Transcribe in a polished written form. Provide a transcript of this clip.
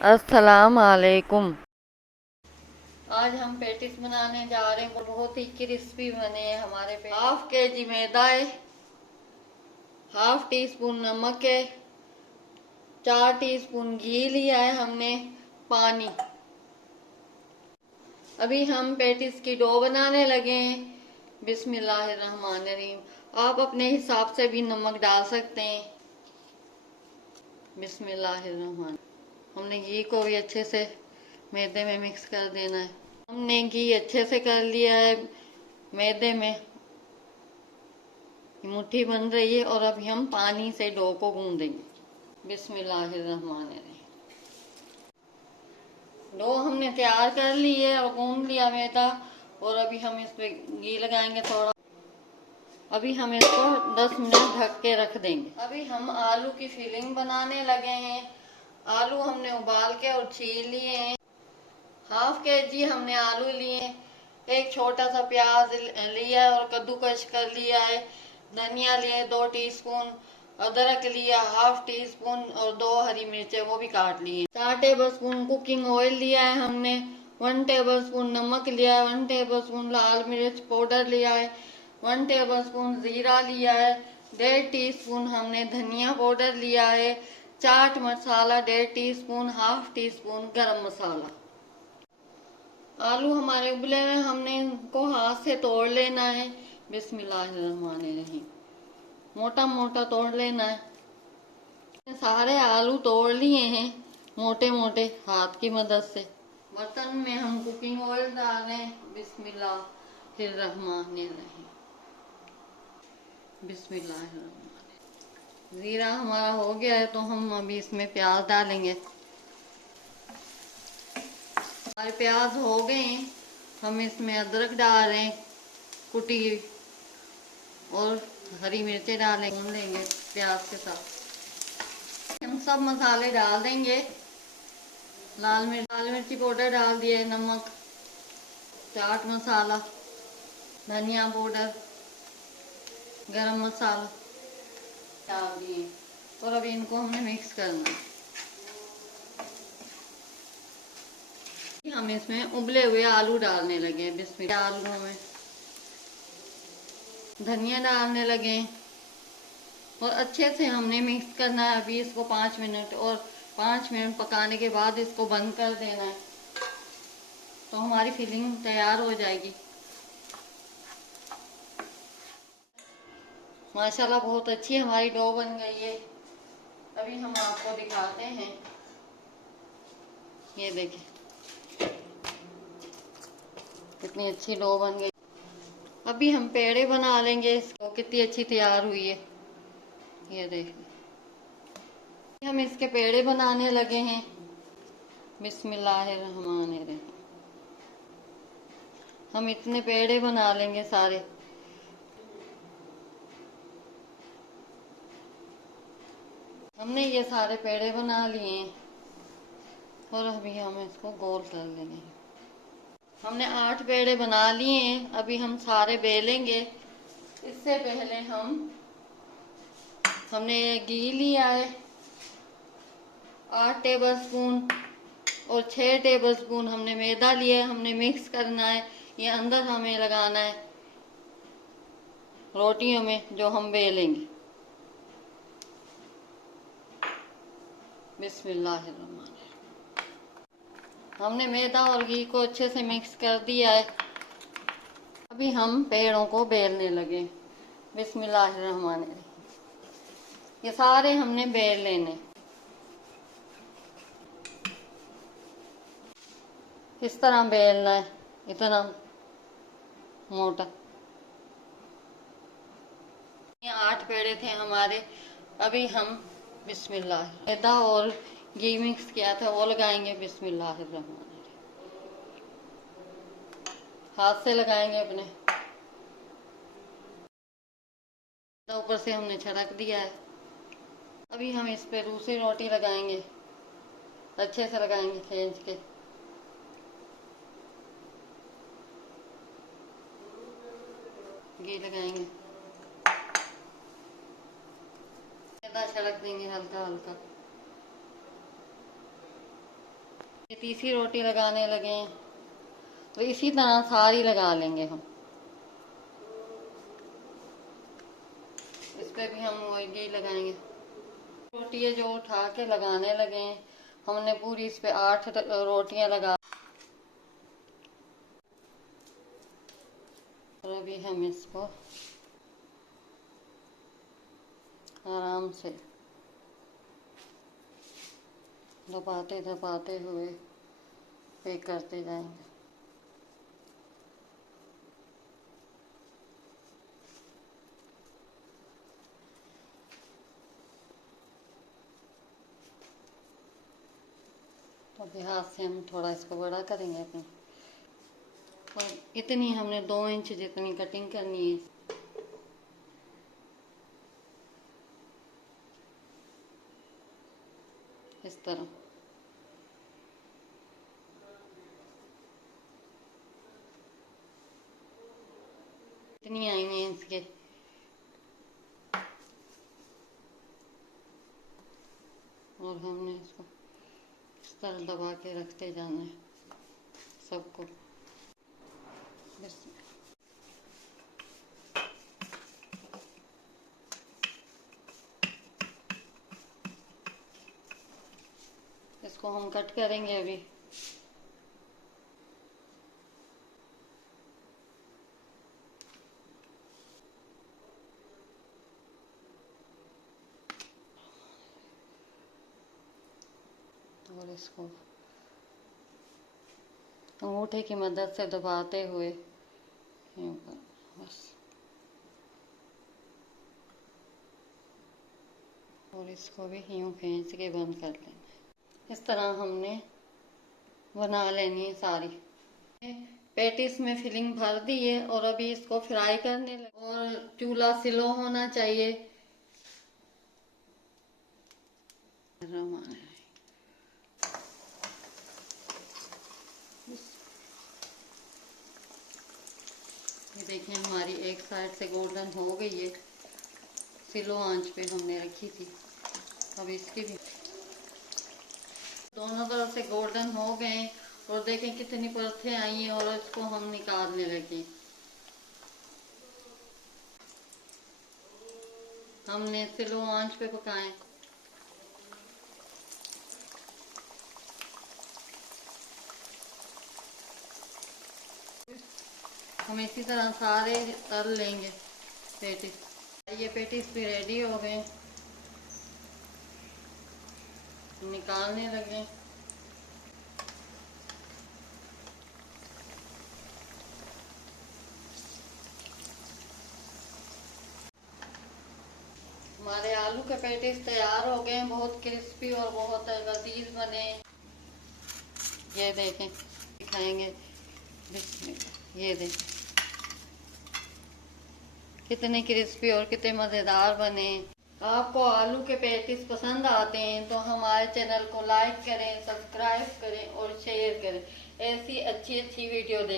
अस्सलाम वालेकुम। आज हम पेटिस बनाने जा रहे हैं। बहुत ही क्रिस्पी बने हैं हमारे पे। हाफ के जी मैदा है, हाफ टी स्पून नमक है, 4 टीस्पून घी लिया है हमने, पानी। अभी हम पेटिस की डो बनाने लगे हैं। बिस्मिल्लाहिर्रहमानिर्रहीम। आप अपने हिसाब से भी नमक डाल सकते हैं। बिस्मिल्लाहिर्रहमान। हमने घी को भी अच्छे से मैदे में मिक्स कर देना है। हमने घी अच्छे से कर लिया है मैदे में, मुट्ठी बन रही है। और अभी हम पानी से डो को गूंदेंगे। बिस्मिल्लाहिर्रहमानिर्रहीम। डो हमने तैयार कर ली है और गूंद लिया मैदा। और अभी हम इस पे घी लगाएंगे थोड़ा। अभी हम इसको 10 मिनट ढक के रख देंगे। अभी हम आलू की फिलिंग बनाने लगे हैं। आलू हमने उबाल के और छील लिए हैं। हाफ के जी हमने आलू लिए, एक छोटा सा प्याज लिया है और कद्दूकश कर लिया है। धनिया लिए 2 टीस्पून, अदरक लिया हाफ टी स्पून और 2 हरी मिर्चें वो भी काट लिए। 4 टेबलस्पून कुकिंग ऑयल लिया है हमने। 1 टेबलस्पून नमक लिया है। 1 टेबलस्पून लाल मिर्च पाउडर लिया है। 1 टेबलस्पून जीरा लिया है। 1.5 टीस्पून हमने धनिया पाउडर लिया है। Chaat masala 1.5 teaspoon, half tea spoon गरम मसाला। आलू हमारे उबले में, हमने इनको हाथ से तोड़ लेना है। बिस्मिल्लाहिर्रहमानिर्रहीम। मोटा मोटा तोड़ लेना है। सारे आलू तोड़ लिए हैं मोटे मोटे हाथ की मदद से। बर्तन में हम कुकिंग ऑयल डाल रहे हैं। बिस्मिल्लाहिर्रहमानिर्रहीम। बिस्मिल्लाहिर्रहमानिर्रहीम। जीरा हमारा हो गया है तो हम अभी इसमें प्याज डालेंगे। हमारे प्याज हो गए हैं। हम इसमें अदरक डाल रहे हैं कुटी, और हरी मिर्चें डालेंगे, भून लेंगे प्याज के साथ। हम सब मसाले डाल देंगे। लाल मिर्ची पाउडर डाल दिए, नमक, चाट मसाला, धनिया पाउडर, गरम मसाला डाल दिए। और अभी इनको हमने मिक्स करना है। हम इसमें उबले हुए आलू डालने लगे। बिस्मिल्लाह। आलू में धनिया डालने लगे और अच्छे से हमने मिक्स करना है। अभी इसको 5 मिनट, और 5 मिनट पकाने के बाद इसको बंद कर देना है तो हमारी फिलिंग तैयार हो जाएगी। माशाल्लाह बहुत अच्छी हमारी डो बन गई है। अभी हम आपको दिखाते हैं। ये देखिए कितनी अच्छी डो बन गई। अभी हम पेड़े बना लेंगे। इसको कितनी अच्छी तैयार हुई है, ये देखिए। हम इसके पेड़े बनाने लगे हैं। बिस्मिल्लाहिर्रहमानिर्रहीम। हम इतने पेड़े बना लेंगे सारे। हमने ये सारे पेड़े बना लिए हैं और अभी हम इसको गोल कर लेंगे। हमने 8 पेड़े बना लिए हैं। अभी हम सारे बेलेंगे। इससे पहले हमने घी लिया है 8 टेबलस्पून, और 6 टेबलस्पून हमने मैदा लिया है। हमने मिक्स करना है। ये अंदर हमें लगाना है रोटियों में जो हम बेलेंगे। बिस्मिल्लाहिर्रहमानिर्रहीम। हमने मैदा और घी को अच्छे से मिक्स कर दिया है। अभी हम पेड़ों को बेलने लगे। बिस्मिल्लाहिर्रहमानिर्रहीम। ये सारे हमने बेल लेने। इस तरह बेलना है, इतना मोटा। ये 8 पेड़े थे हमारे। अभी हम बिस्मिल्लाह, मैदा और घी मिक्स किया था वो लगाएंगे। बिस्मिल्लाहिर्रहमानिर्रहीम। हाथ से लगाएंगे अपने। ऊपर से हमने छिड़क दिया है। अभी हम इस पे दूसरी रोटी लगाएंगे। अच्छे से लगाएंगे खींच के। घी लगाएंगे, मैदा छिड़क देंगे हल्का हल्का। ये तीसरी रोटी लगाने लगे हैं, तो इसी तरह सारी लगा लेंगे हम। इस पे भी हम घी लगाएंगे। रोटी है जो उठा के लगाने लगे हैं, हमने पूरी इस पे 8 रोटियां लगा। और अभी हम इसको आराम से दबाते दबाते हुए बेक करते जाएंगे। तो अभी हाथ से हम थोड़ा इसको बड़ा करेंगे अपने, और इतनी हमने 2 इंच जितनी कटिंग करनी है। इस तरह इतनी आई हैं इसके। और हमने इसको इस तरह दबा के रखते जाना है सबको। इसको हम कट करेंगे अभी। और इसको अंगूठे की मदद से दबाते हुए बस, और इसको भी यूं खींच के बंद कर लेना। इस तरह हमने बना लेनी है सारी। पेटिस में फिलिंग भर दी है और अभी इसको फ्राई करने लगे। और चूल्हा स्लो होना चाहिए। ये देखिए हमारी एक साइड से गोल्डन हो गई है, स्लो आंच पे हमने रखी थी। अब इसकी भी दोनों तरफ से गोल्डन हो गए और देखें कितनी परतें आई हैं, और इसको हम निकालने लगे। हमने स्लो आंच पे पकाए। हम इसी तरह सारे तल लेंगे पेटिस। ये पेटिस भी रेडी हो गए, निकालने लगे। हमारे आलू के पेटिस तैयार हो गए, बहुत क्रिस्पी और बहुत लजीज बने। ये देखें, दिखाएंगे, ये देखें कितने क्रिस्पी और कितने मज़ेदार बने। आपको आलू के पेटिस पसंद आते हैं तो हमारे चैनल को लाइक करें, सब्सक्राइब करें और शेयर करें। ऐसी अच्छी अच्छी वीडियो देखें।